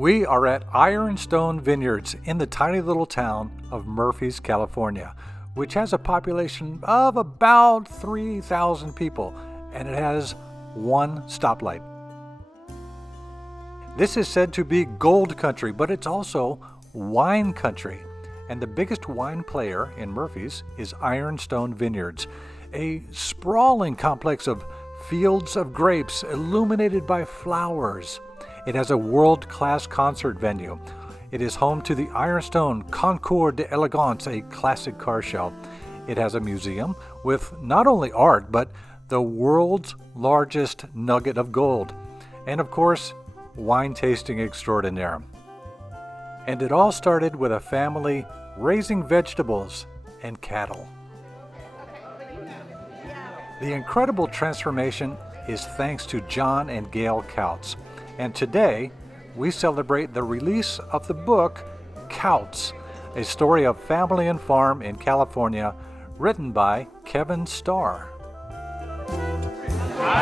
We are at Ironstone Vineyards in the tiny little town of Murphys, California, which has a population of about 3,000 people, and it has one stoplight. This is said to be gold country, but it's also wine country. And the biggest wine player in Murphys is Ironstone Vineyards, a sprawling complex of fields of grapes illuminated by flowers. It has a world-class concert venue. It is home to the Ironstone Concours d'Elegance, a classic car show. It has a museum with not only art, but the world's largest nugget of gold. And of course, wine tasting extraordinaire. And it all started with a family raising vegetables and cattle. The incredible transformation is thanks to John and Gail Kautz. And today, we celebrate the release of the book, Kautz, a story of family and farm in California, written by Kevin Starr. I'd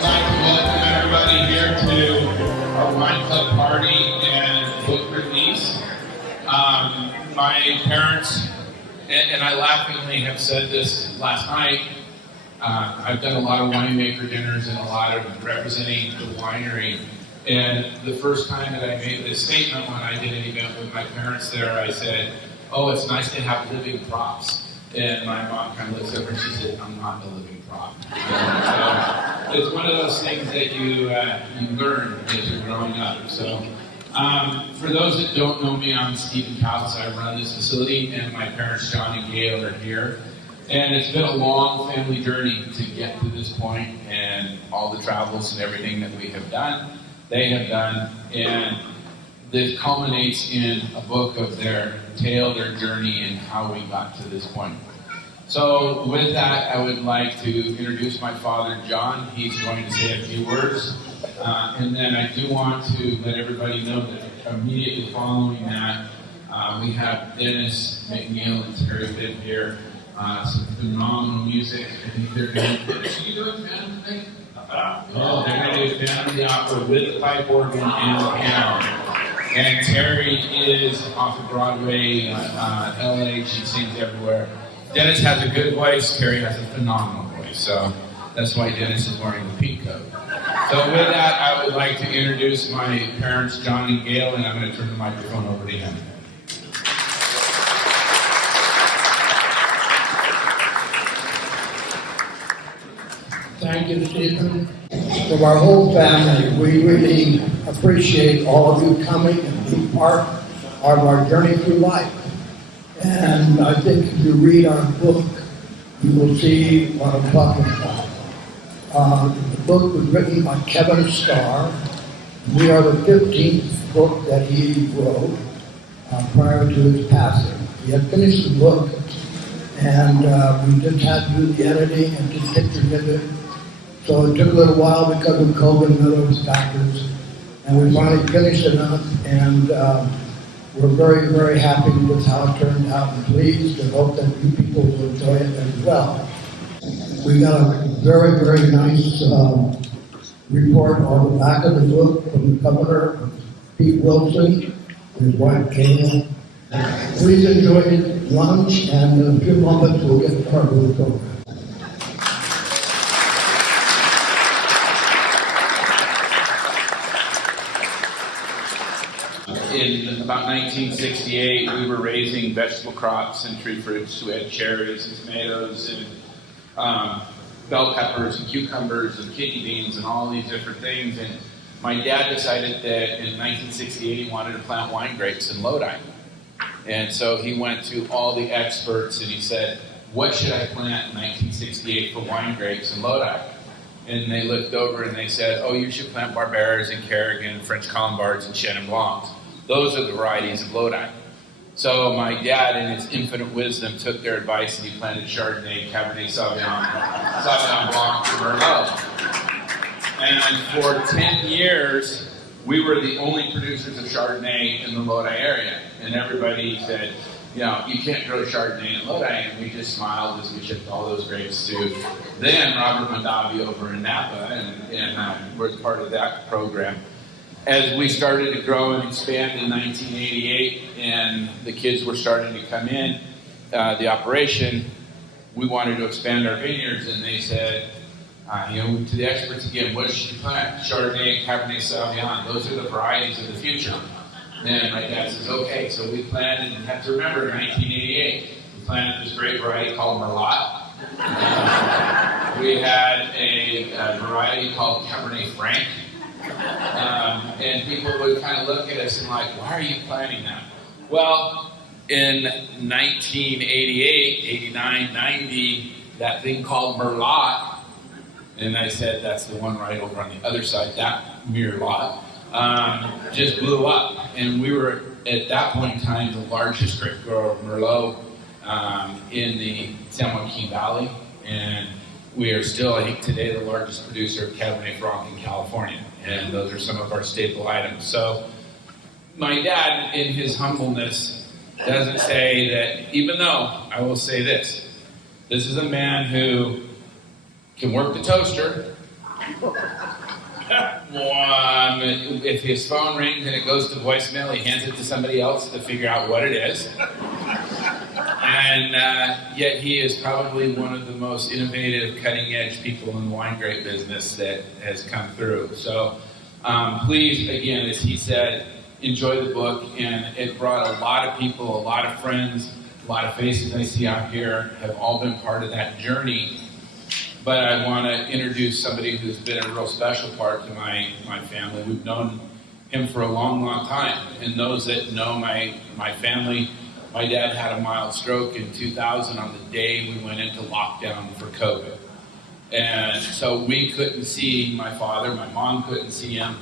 like to welcome everybody here to our wine club party and book release. My parents, and I laughingly have said this last night, I've done a lot of winemaker dinners and a lot of representing the winery. And the first time that I made this statement when I did an event with my parents there, I said, oh, it's nice to have living props. And my mom kind of looks over and she said, I'm not a living prop. So it's one of those things that you learn as you're growing up. So for those that don't know me, I'm Stephen Kautz. I run this facility, and my parents, John and Gail, are here. And it's been a long family journey to get to this point, and all the travels and everything that we have done, they have done, and this culminates in a book of their tale, their journey, and how we got to this point. So with that, I would like to introduce my father, John. He's going to say a few words. And then I do want to let everybody know that immediately following that, we have Dennis McNeil and Terry Bibb here. Some phenomenal music. I think they're going to... Are you doing Phantom today? Oh, they're going to do Phantom of the Opera with the pipe organ and the piano. And Terry is off of Broadway, LA. She sings everywhere. Dennis has a good voice. Terry has a phenomenal voice. So that's why Dennis is wearing the pink coat. So with that, I would like to introduce my parents, John and Gail, and I'm going to turn the microphone over to him. Thank you, Stephen. From our whole family, we really appreciate all of you coming and being part of our journey through life. And I think if you read our book, you will see what I'm talking about. The book was written by Kevin Starr. We are the 15th book that he wrote prior to his passing. He had finished the book, and we just had to do the editing and just pictures of it. So it took a little while because of COVID and those factors. And we finally finished it up, and we're very, very happy with how it turned out and pleased, and hope that you people will enjoy it as well. We got a very, very nice report on the back of the book from the governor, Pete Wilson, and his wife, Gail. Please enjoy lunch, and in a few moments we'll get started with the program. In about 1968, we were raising vegetable crops and tree fruits. We had cherries and tomatoes and bell peppers and cucumbers and kidney beans and all these different things. And my dad decided that in 1968 he wanted to plant wine grapes in Lodi. And so he went to all the experts and he said, what should I plant in 1968 for wine grapes in Lodi? And they looked over and they said, oh, you should plant Barberas and Kerrigan, French Colombards and Chenin Blancs. Those are the varieties of Lodi. So my dad, in his infinite wisdom, took their advice and he planted Chardonnay, Cabernet Sauvignon, Sauvignon Blanc, and Merlot. And for 10 years, we were the only producers of Chardonnay in the Lodi area. And everybody said, you can't grow Chardonnay in Lodi. And we just smiled as we shipped all those grapes to then Robert Mondavi over in Napa, and was part of that program. As we started to grow and expand in 1988, and the kids were starting to come in, the operation, we wanted to expand our vineyards, and they said, to the experts again, what should you plant? Chardonnay and Cabernet Sauvignon. Those are the varieties of the future. And my dad says, okay, so we planted, and you have to remember, in 1988, we planted this great variety called Merlot. We had a variety called Cabernet Franc. And people would kind of look at us and like, why are you planting that? Well, in 1988, 89, 90, that thing called Merlot, and I said, that's the one right over on the other side, that mirror lot, just blew up. And we were, at that point in time, the largest grape grower of Merlot in the San Joaquin Valley. And we are still, I think today, the largest producer of Cabernet Franc in California. And those are some of our staple items. So my dad, in his humbleness, doesn't say that, even though, I will say this is a man who can work the toaster. If his phone rings and it goes to voicemail, he hands it to somebody else to figure out what it is. And yet he is probably one of the most innovative, cutting-edge people in the wine grape business that has come through. So please, again, as he said, enjoy the book. And it brought a lot of people, a lot of friends, a lot of faces I see out here have all been part of that journey. But I want to introduce somebody who's been a real special part to my family. We've known him for a long, long time. And those that know my family, my dad had a mild stroke in 2000 on the day we went into lockdown for COVID. And so we couldn't see my father. My mom couldn't see him.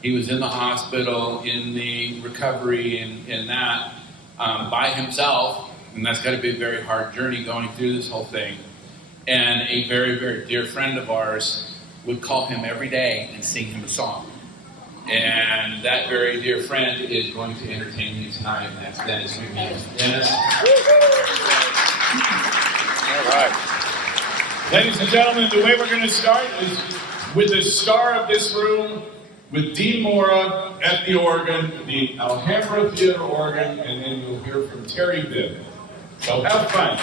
He was in the hospital, in the recovery, and that by himself. And that's got to be a very hard journey going through this whole thing. And a very, very dear friend of ours would call him every day and sing him a song. And that very dear friend is going to entertain you tonight, and that's Dennis McNeil. Dennis. All right. Ladies and gentlemen, the way we're going to start is with the star of this room, with Dean Mora at the organ, the Alhambra Theater organ, and then you'll hear from Terry Bibb. So have fun.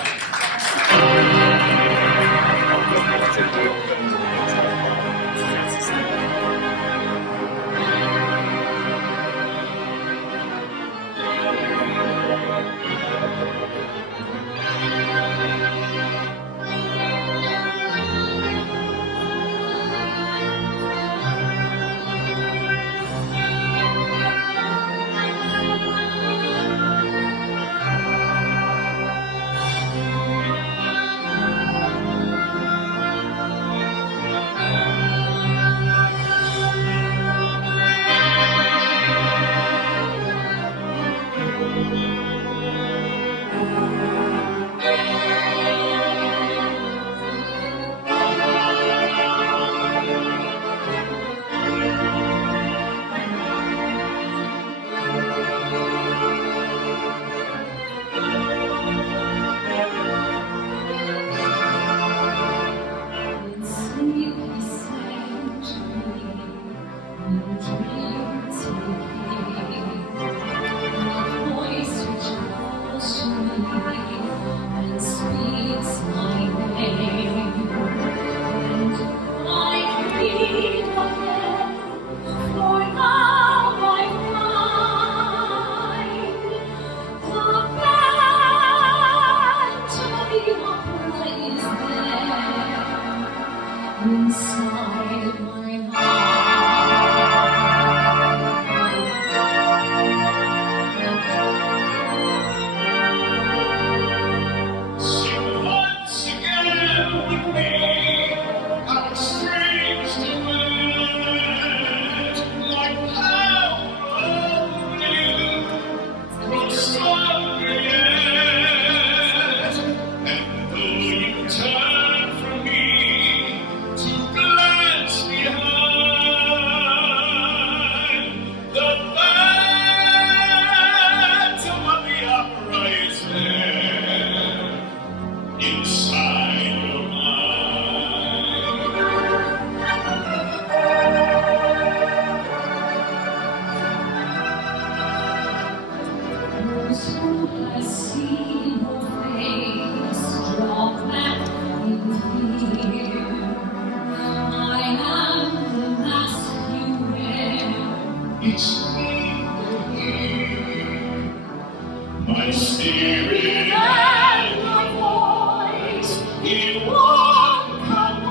My spirit and my voice in one combined.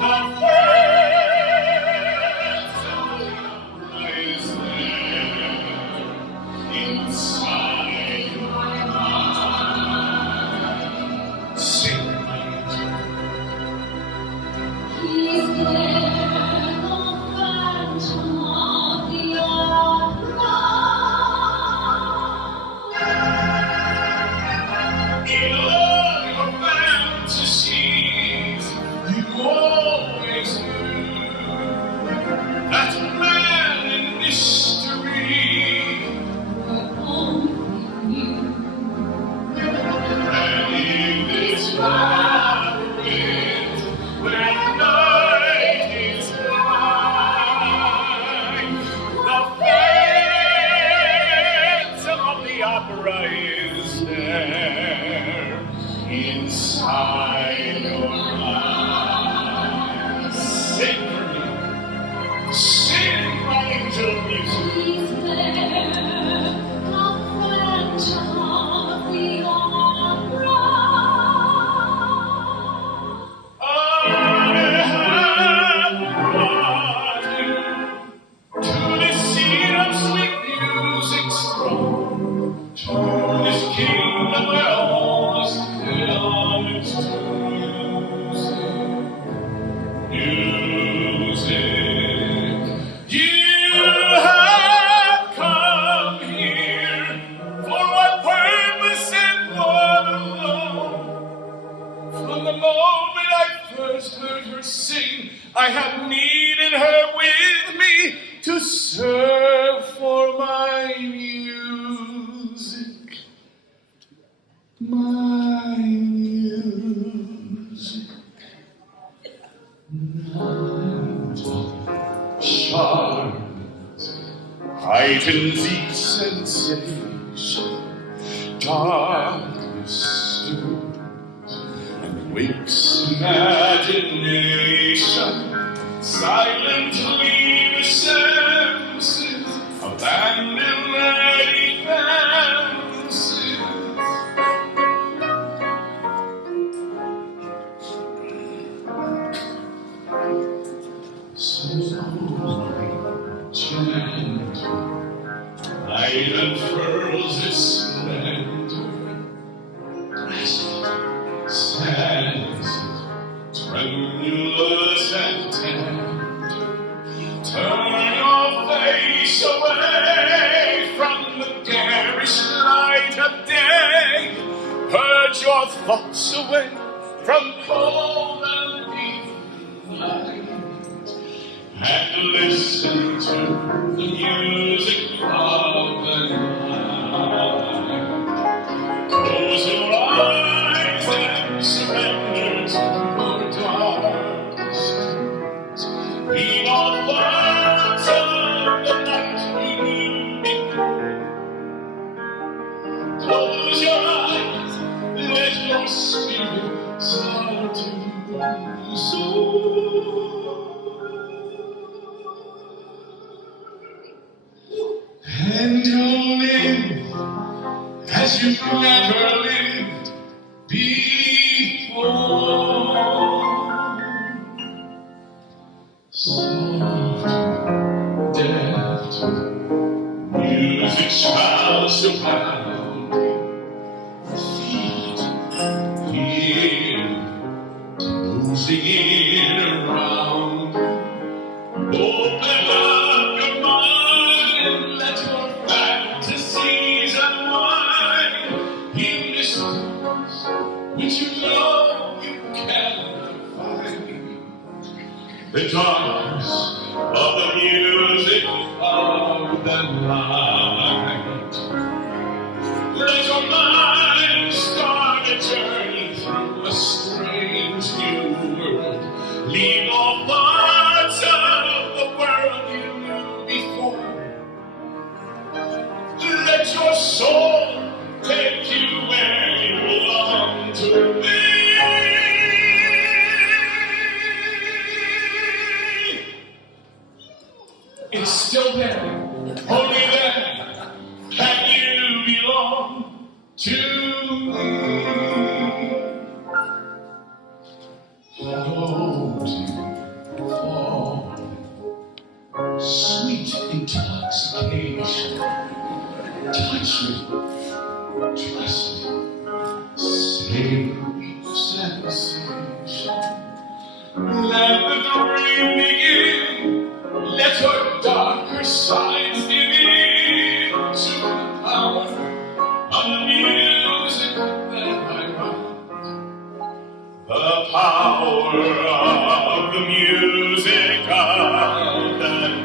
The faith is there inside my mind. Sing, He's there, the phantom of the opera. In all your fantasies, you always knew that man in mystery were only you. And in this labyrinth, where night is blind, the phantom of the opera is there inside your eyes. Sing for me, sing my angel music. He's there, the phantom of the opera. I have brought you to this scene of sweet music strong, to this kingdom where all is belongs to music. You have come here for what purpose and what alone? From the moment I first heard her sing, I have needed her with me to serve for my music. My music. Night charms heightens each sensation. Darkness stirs and wakes imagination. Silently the senses abandon their defenses. So gentle, night unfurls its splendor. Stands tremulous and tender. Turn your face away from the garish light of day. Purge your thoughts away from cold and deep night. And listen to the music of the night. Close your eyes and surrender to your darkest dreams. Read all words of the night you knew before. Close your eyes, let your spirit start to soar. And you'll live as you've never lived before. Soft, deft music shall surround your feet. Feel moving in around. Open up your mind and let your fantasies unwind in this place which you know you cannot find. The darkness of the music of the night. Let your mind start a journey through a strange new world. Leave all parts of the world you knew before. soul, take you where you belong to be. It's still there, only there, that you belong to me. Oh, sweet intoxication. Touch me, trust me, sweet sensation. Let the dream begin. Let your darker sides give in to the power of the music that I write. The power of the music of the night.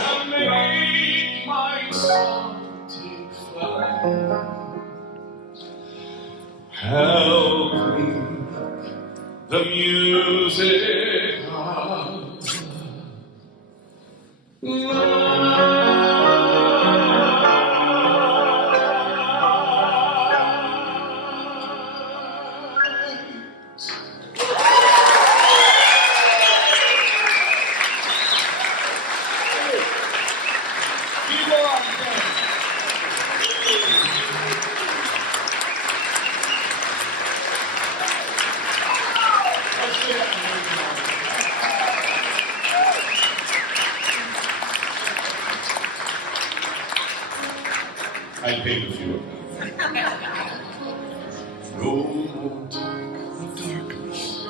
And make my song take flight. Help me, the music of I paid a few of them. No more darkness.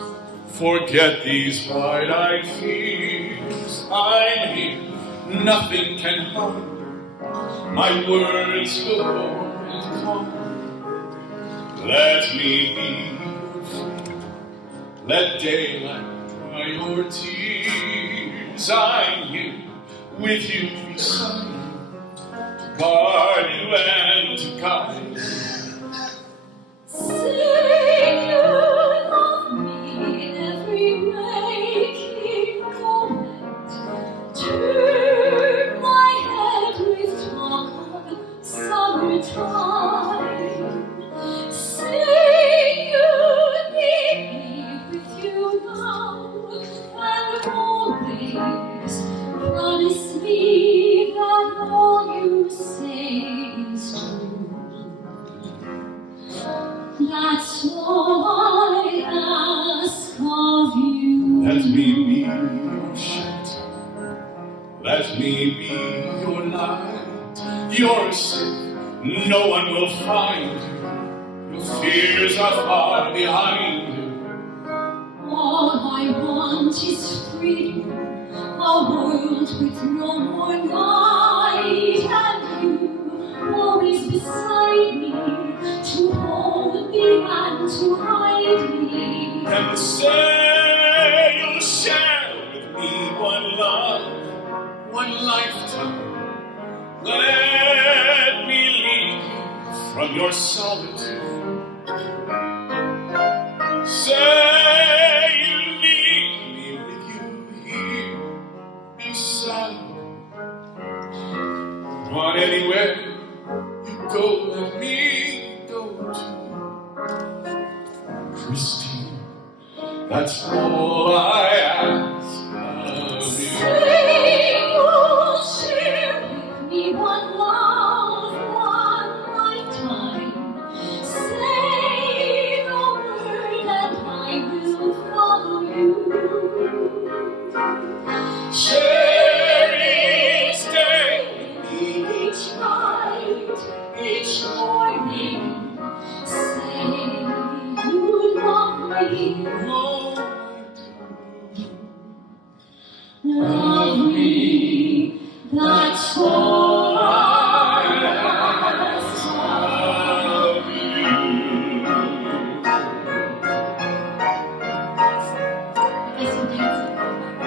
Forget these wide-eyed fears. I'm here. Nothing can harm. My words will go and come. Let me be your friend. Let daylight dry your tears. I'm here with you beside you. Guard you and to guide. Say you love me every waking moment. Turn my head with talk of summertime. Say you need me with you now and always. Promise me that all you say is true. That's all I ask of you. Let me be your shelter. Let me be your light. You're safe. No one will find you. Your fears are far behind you. All I want is freedom. A world with no more night, and you always beside me, to hold me and to hide me. And say you'll share with me one love, one lifetime. Let me lead you from your solitude. Say you need me with you here beside you. Run anywhere you go, let me go too. Christine, that's all I ask of you. Say you'll share with me one love, one lifetime. Say the word and I will follow you. Sherry, stay Each night, each morning, say you love me. Love me, that's all I ask of you. Guys, you dance.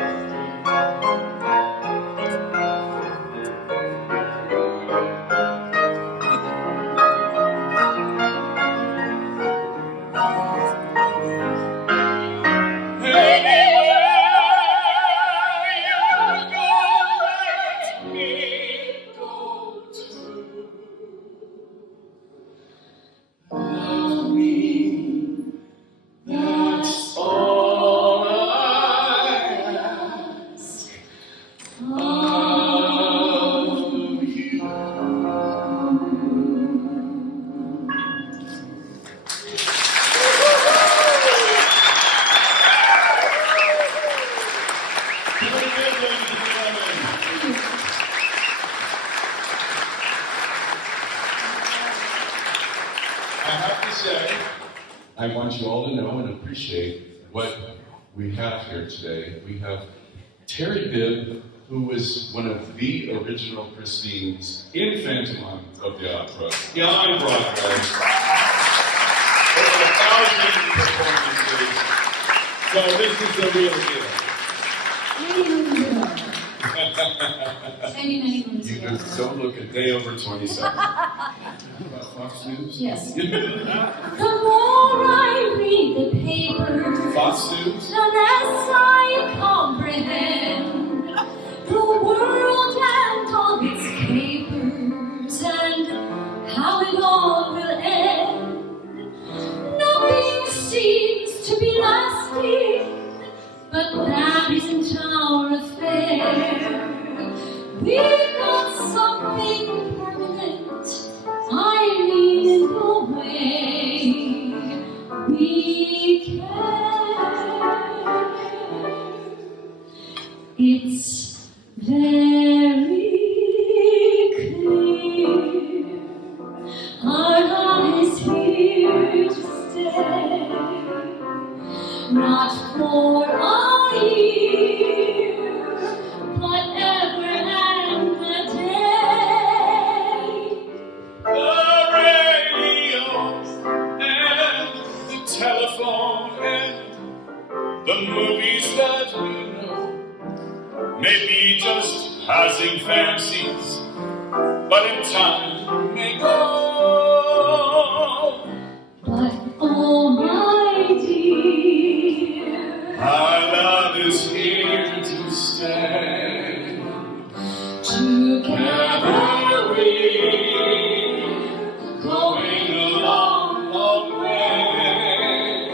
I want you all to know and appreciate what we have here today. We have Terry Bibb, who was one of the original Christines in Phantom of the Opera, on Broadway. Over 1,000 performances. So this is the real deal. You just don't look a day over 27. Fox News? Yes. The more I read the paper, Fox News? the less I comprehend the world and all its capers and how it all will end. Nothing seems to be lasting, but that isn't our affair. We've got something permanent, I mean in the way we care. It's very clear our love is here to stay, not for a year, but ever and a day. The radio and the telephone and the movies that we know may be just passing fancies, but in time may go. But oh my dear, Our love is here to stay. together We're going a long, long way.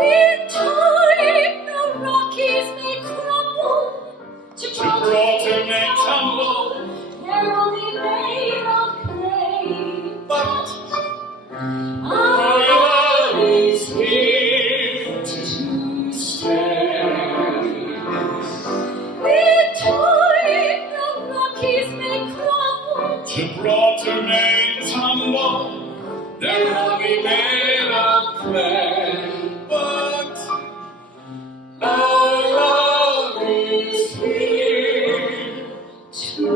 in time the Rockies may crumble, Gibraltar may tumble, they're only made of clay. but Our love is here to stay. in time the Rockies may crumble, Gibraltar may tumble, they're only made of clay, but our love is here to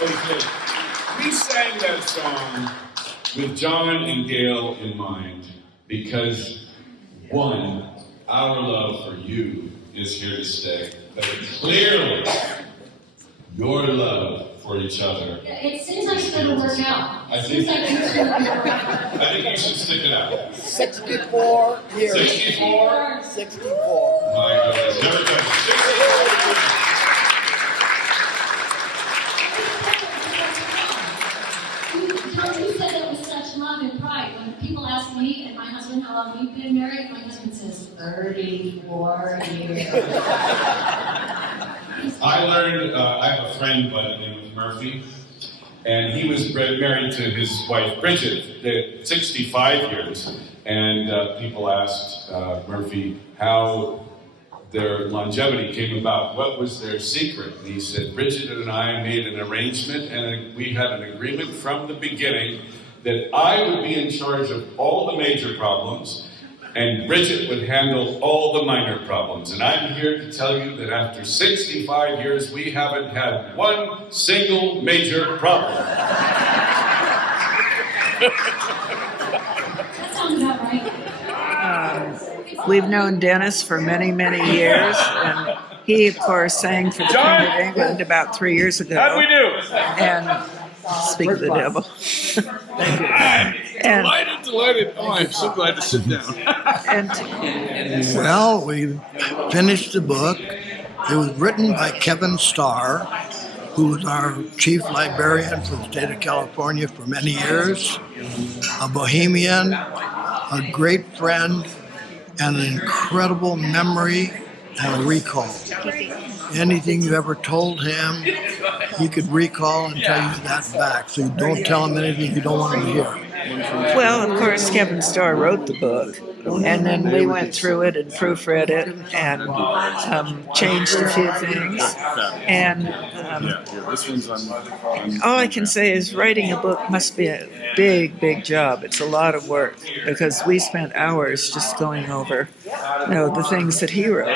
Okay. We sang that song with John and Gail in mind because, one, our love for you is here to stay, but clearly, your love for each other. It seems like it's going to work out. I It seems think- like it's going to work out. I think you should stick it out. 64 years. 64? 64. My goodness, never done it. 64. John, you said that with such love and pride. When people ask me and my husband how long we've been married, my husband says 34 years. I learned, I have a friend by the name of Murphy, and he was married to his wife Bridget, 65 years. And people asked Murphy how their longevity came about. What was their secret? And he said, Bridget and I made an arrangement, and we had an agreement from the beginning that I would be in charge of all the major problems, and Bridget would handle all the minor problems. And I'm here to tell you that after 65 years, we haven't had one single major problem. That sounds about right. We've known Dennis for many, many years, and he, of course, sang for the King of England about 3 years ago. How'd we do? And speak of the devil. And, Delighted. Oh, I'm so glad to sit down. and Well, we finished the book. It was written by Kevin Starr, who was our chief librarian for the state of California for many years, a bohemian, a great friend, and an incredible memory and a recall. Anything you ever told him, he could recall and tell you that back. So you don't tell him anything you don't want him to hear. well, of course, Kevin Starr wrote the book, And then we went through it and proofread it and changed a few things. And this one's on all I can say is writing a book must be a big, big job. It's a lot of work because we spent hours just going over, the things that he wrote.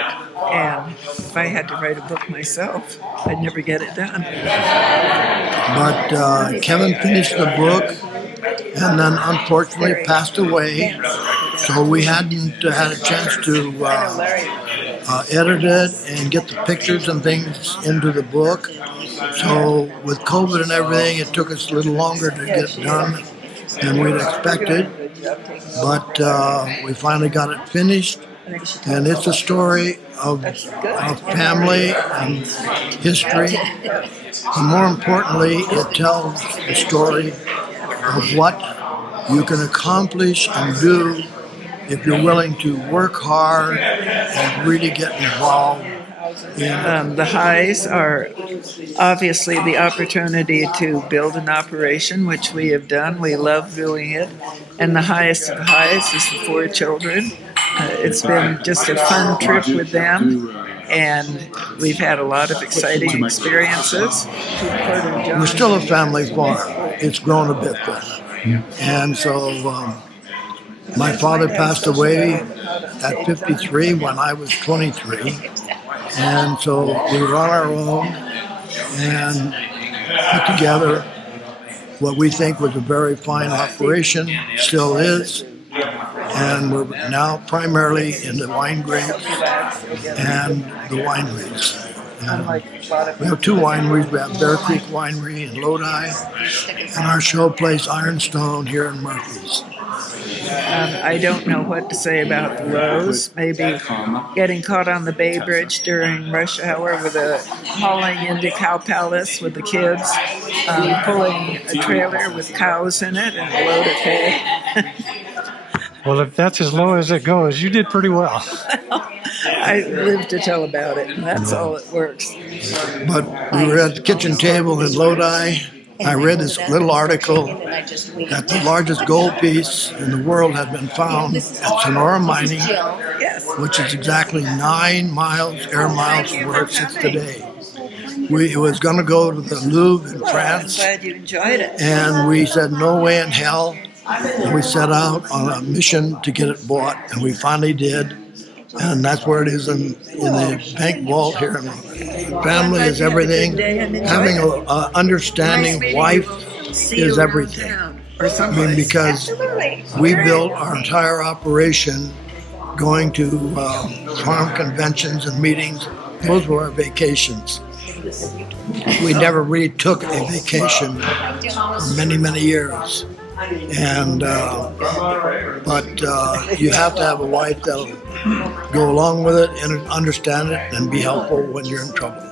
And if I had to write a book myself, I'd never get it done. But Kevin finished the book and then unfortunately passed away. So we hadn't had a chance to edit it and get the pictures and things into the book. So with COVID and everything, it took us a little longer to get done than we'd expected. But we finally got it finished. And it's a story of family and history. And more importantly, it tells the story of what you can accomplish and do if you're willing to work hard and really get involved. The highs are obviously the opportunity to build an operation, which we have done. We love doing it. And the highest of the highs is the 4 children. It's been just a fun trip with them, and we've had a lot of exciting experiences. We're still a family farm. It's grown a bit though. And so my father passed away at 53 when I was 23. And so we were on our own and put together what we think was a very fine operation, still is. And we're now primarily in the wine grapes and the wineries. And we have 2 wineries. We have Bear Creek Winery in Lodi and our show place Ironstone here in Murphy's. I don't know what to say about the lows. Maybe getting caught on the Bay Bridge during rush hour with hauling into Cow Palace with the kids, pulling a trailer with cows in it and a load of hay. Well, if that's as low as it goes, you did pretty well. I live to tell about it, and that's all that works. But we were at the kitchen table in Lodi. I read this little article that the largest gold piece in the world had been found at Sonora Mining, which is exactly 9 air miles from where it sits today. It was going to go to the Louvre in France. I'm glad you enjoyed it. And we said, no way in hell. And we set out on a mission to get it bought, and we finally did. And that's where it is in the bank vault here. Family is everything. Having an understanding wife is everything. I mean, because we built our entire operation going to farm conventions and meetings. Those were our vacations. We never really took a vacation for many, many years. And but you have to have a wife that'll go along with it and understand it and be helpful when you're in trouble.